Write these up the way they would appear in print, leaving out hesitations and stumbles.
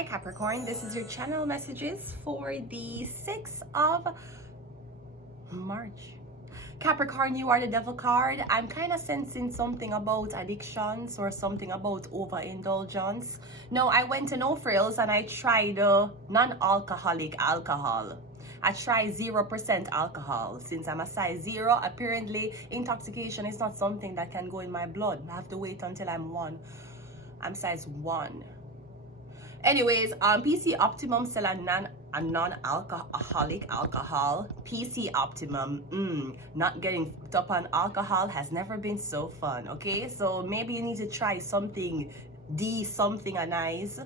Hi Capricorn, this is your channel messages for the 6th of March. Capricorn, you are the devil card. I'm kind of sensing something about addictions or something about overindulgence. No, I went to No Frills and I tried non-alcoholic alcohol. I tried 0% alcohol. Since I'm a size 0, apparently intoxication is not something that can go in my blood. I have to wait until I'm 1. I'm size 1. Anyways, PC Optimum sell a non-alcoholic alcohol. PC Optimum, not getting hooked up on alcohol has never been so fun. Okay, so maybe you need to try something something nice.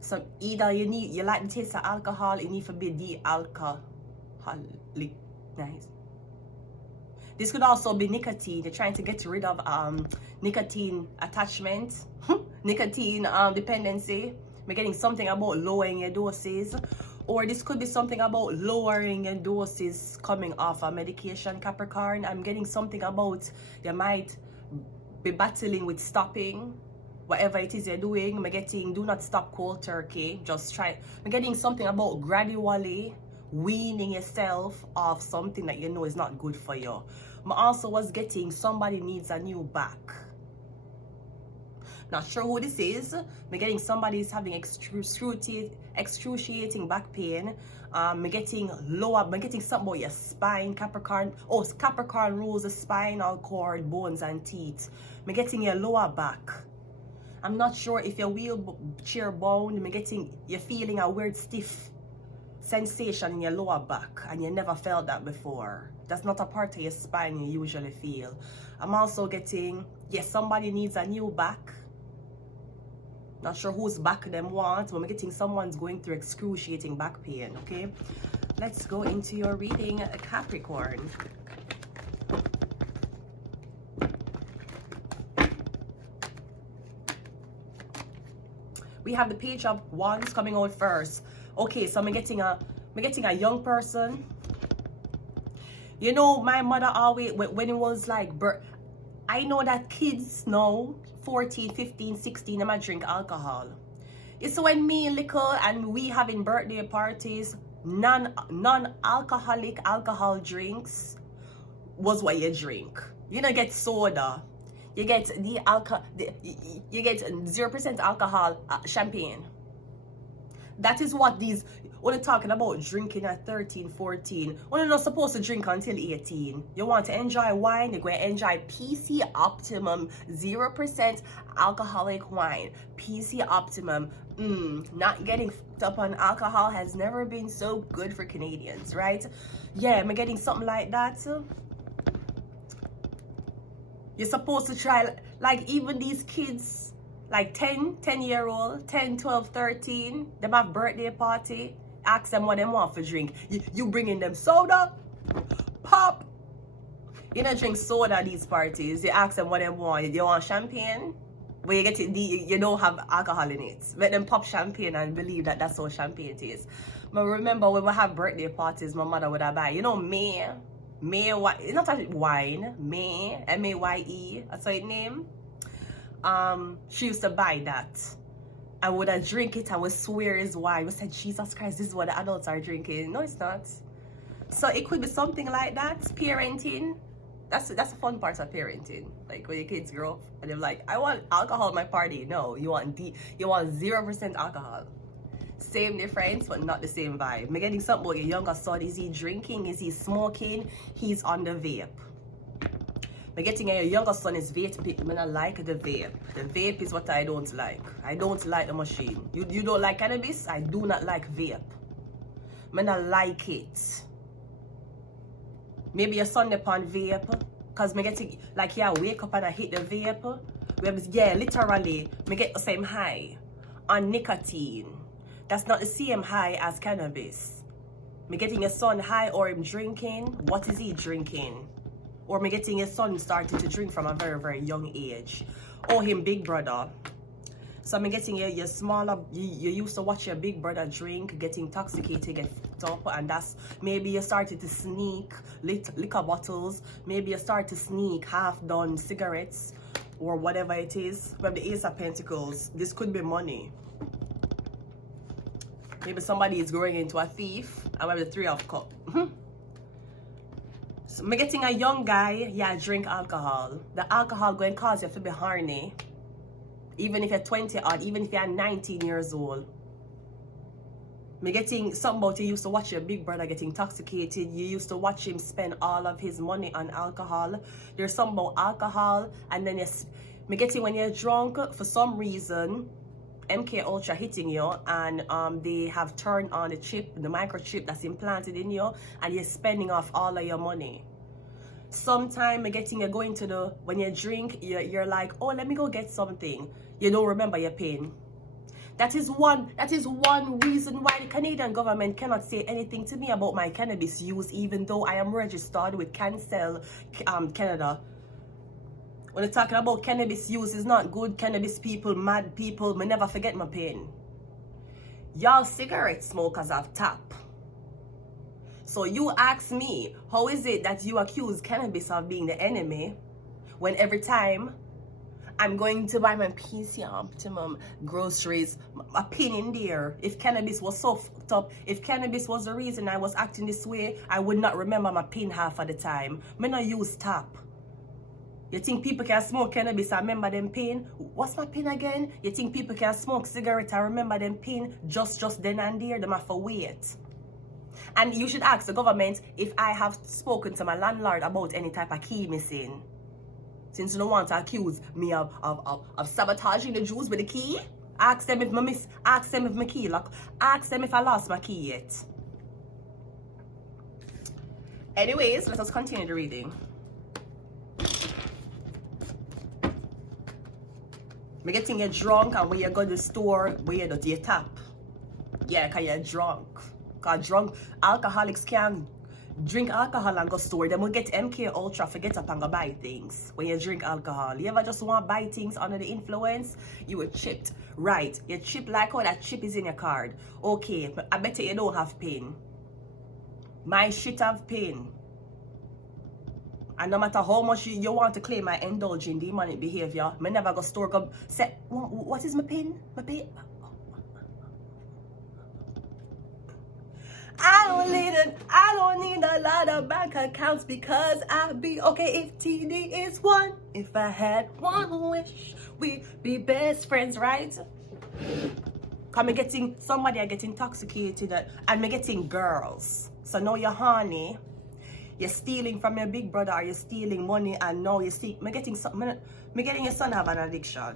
So either you like the taste of alcohol, you need to be de-alcoholic. Nice. This could also be nicotine. You're trying to get rid of nicotine attachment, nicotine dependency. We're getting something about lowering your doses, or this could be something about lowering your doses coming off a medication, Capricorn. I'm getting something about you might be battling with stopping whatever it is you're doing. I'm getting do not stop cold turkey. Just try. I'm getting something about gradually weaning yourself off something that you know is not good for you. I also was getting somebody needs a new back. Not sure who this is. I'm getting somebody is having excruciating back pain. I'm getting something about your spine, Capricorn. Oh, Capricorn rules the spinal cord, bones and teeth. I'm getting your lower back. I'm not sure if you're wheelchair bound. You're feeling a weird stiff sensation in your lower back and you never felt that before. That's not a part of your spine you usually feel. I'm also getting, yes, somebody needs a new back. Not sure whose back them want, but I'm getting someone's going through excruciating back pain. Okay, let's go into your reading, Capricorn. We have the Page of Wands coming out first. Okay, so I'm getting a young person. You know, my mother always, when it was like I know that kids now 14, 15, 16 they might drink alcohol. It's when me little and we having birthday parties, non-alcoholic alcohol drinks was what you drink. You don't get soda. You get you get 0% alcohol champagne. That is what these, when you're talking about drinking at 13, 14, when you're not supposed to drink until 18. You want to enjoy wine, you're going to enjoy PC Optimum 0% alcoholic wine. PC Optimum, not getting fucked up on alcohol has never been so good for Canadians, right? Yeah, I'm getting something like that. You're supposed to try, like even these kids, like 10-year-old, 10, 12, 13, them have birthday party, ask them what they want for drink. You bringing them soda, pop. You don't drink soda at these parties. You ask them what they want. You want champagne? But you get it, you don't have alcohol in it. Let them pop champagne and believe that that's how champagne is. But remember when we have birthday parties, my mother would have buy, you know, May, it's not a wine, May, M-A-Y-E, that's how it name. She used to buy that. I would drink it and would swear is why. We said, Jesus Christ, this is what the adults are drinking. No, it's not. So it could be something like that. Parenting. That's a fun part of parenting. Like when your kids grow up and they're like, I want alcohol at my party. No, you want 0% alcohol. Same difference, but not the same vibe. I'm getting something about your younger son. Is he drinking? Is he smoking? He's on the vape. I'm getting your younger son is vaping. I don't like the vape. The vape is what I don't like. I don't like the machine. You don't like cannabis? I do not like vape. I don't like it. Maybe your son upon vape. Because I getting, like, yeah, wake up and I hit the vape. Yeah, literally, I get the same high on nicotine. That's not the same high as cannabis. I'm getting your son high or him drinking. What is he drinking? Or me getting your son started to drink from a very, very young age. Or him big brother. So I'm getting your smaller, you used to watch your big brother drink, get intoxicated, get fucked up, and that's, maybe you started to sneak liquor bottles, maybe you start to sneak half-done cigarettes, or whatever it is. We have the Ace of Pentacles. This could be money. Maybe somebody is growing into a thief. I have the 3 of cups. So me getting a young guy, yeah, drink alcohol. The alcohol going to cause you to be horny. Even if you're 20 odd, even if you're 19 years old. Me getting something about you used to watch your big brother get intoxicated. You used to watch him spend all of his money on alcohol. There's something about alcohol. And then me getting when you're drunk, for some reason, MK Ultra hitting you, and they have turned on the chip, the microchip that's implanted in you, and you're spending off all of your money. Sometime me getting you going to the, when you drink, you're like, oh, let me go get something. You don't remember your pain. That is one reason why the Canadian government cannot say anything to me about my cannabis use, even though I am registered with Cancel Canada. When they're talking about cannabis use is not good, cannabis people, mad people, me never forget my pain. Y'all cigarette smokers have tap. So you ask me, how is it that you accuse cannabis of being the enemy when every time I'm going to buy my PC Optimum groceries, a pin in there? If cannabis was so fucked up, if cannabis was the reason I was acting this way, I would not remember my pin half of the time. Me not use tap. You think people can smoke cannabis and remember them pain? What's my pin again? You think people can smoke cigarette and remember them pain just then and there? Them have to wait. And you should ask the government if I have spoken to my landlord about any type of key missing. Since you don't want to accuse me of sabotaging the Jews with the key, ask them if my key lock. Ask them if I lost my key yet. Anyways, let us continue the reading. Me getting you drunk, and when you go to the store, where you do your tap. Yeah, because you're drunk. Because drunk alcoholics can drink alcohol and go store. Then we get MK Ultra, forget up and go buy things when you drink alcohol. You ever just want to buy things under the influence? You were chipped. Right. You chip like how that chip is in your card. Okay, but I bet you don't have pain. My shit have pain. And no matter how much you want to claim I indulge in demonic behavior, I never go store go say, what is my pain? My pain? I don't need a lot of bank accounts because I'd be okay if TD is one. If I had one wish, we'd be best friends, right? Cause me getting somebody I get intoxicated and me getting girls. So now you're horny. You're stealing from your big brother, or you're stealing money, and now you see me getting something. Me getting your son have an addiction,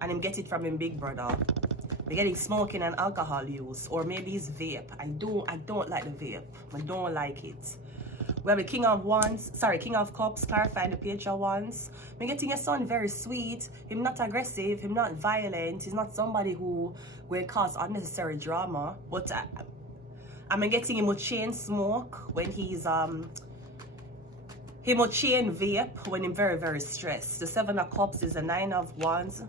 and him get it from him big brother. Me getting smoking and alcohol use, or maybe it's vape. I don't like the vape. I don't like it. We have the King of Wands, King of Cups, clarifying the page of Wands. Me getting your son very sweet. Him not aggressive. Him not violent. He's not somebody who will cause unnecessary drama. But I'm getting him with chain smoke when he's Him will chain vape when I'm very, very stressed. The 7 of Cups is the 9 of Wands.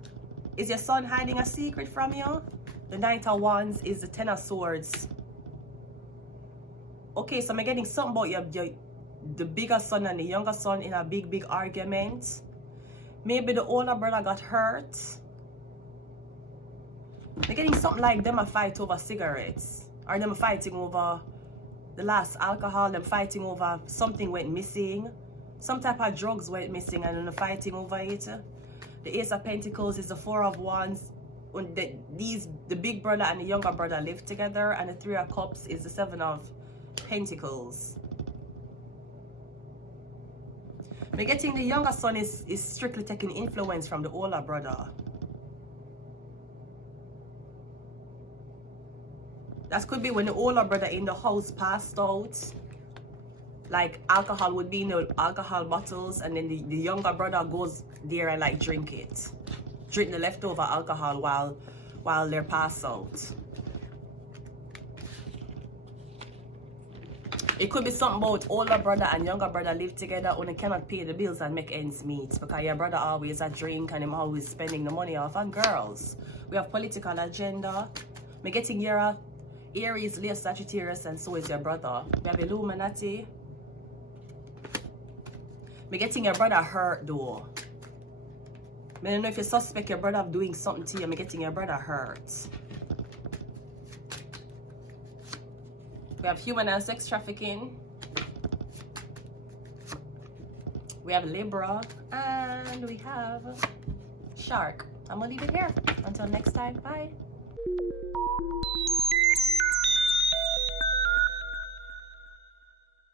Is your son hiding a secret from you? The 9 of Wands is the 10 of Swords. Okay, so I'm getting something about the bigger son and the younger son in a big argument. Maybe the older brother got hurt. I'm getting something like them a fight over cigarettes. Or them fighting over the last alcohol, them fighting over something went missing. Some type of drugs went missing and then fighting over it. The Ace of Pentacles is the 4 of Wands. When the big brother and the younger brother live together, and the 3 of Cups is the 7 of Pentacles. We're getting the younger son is strictly taking influence from the older brother. That could be when the older brother in the house passed out. Like alcohol would be in the alcohol bottles, and then the younger brother goes there and like drink it. Drink the leftover alcohol while they're passed out. It could be something about older brother and younger brother live together when they cannot pay the bills and make ends meet, because your brother always a drink and him always spending the money off on girls. We have political agenda. Me getting your Aries, Leo, Sagittarius, and so is your brother. We have Illuminati. Me getting your brother hurt though. I don't know if you suspect your brother of doing something to you. Me getting your brother hurt. We have human and sex trafficking. We have Libra, and we have Shark. I'm gonna leave it here. Until next time, bye.